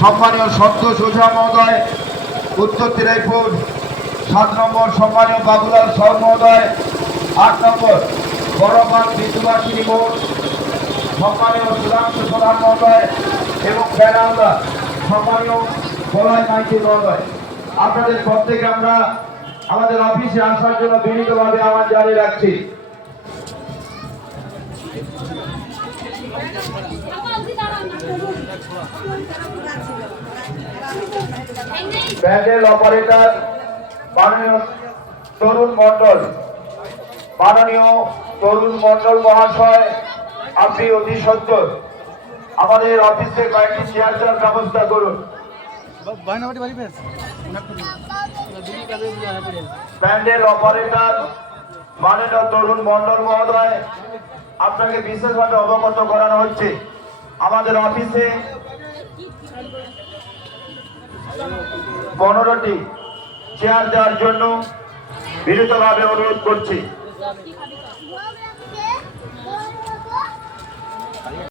সম্মানীয় সদ্য সোজা মহোদয়, উত্তর তিরাইপুর সাত নম্বর সম্মানীয় বাবুলাল সর মহোদয়, আট নম্বর বড়বান বিদ্যুবাসিনী বোর্ড সম্মানীয় সুধাংশু প্রধান মহোদয় এবং ফেরাউদা সম্মানীয় বলাই মাইতি মহোদয়। আপনাদের প্রত্যেকে আমরা আমাদের অফিসে আসার জন্য বিনীতভাবে আমার জারি রাখছি। প্যান্ডেল অপারেটর মাননীয় তরুণ মন্ডল মাননীয় তরুণ মন্ডল মহাশয় আপনি অতি সত্তর। আমাদের অফিসে কয়েকটি চেয়ার দেওয়ার ব্যবস্থা করুন। প্যান্ডেল অপারেটর মাননীয় তরুণ মন্ডল মহোদয়, আপনাকে বিশেষভাবে অবগত করানো হচ্ছে। আমাদের অফিসে পনেরোটি চেয়ার দেওয়ার জন্য বিনীতভাবে অনুরোধ করছি।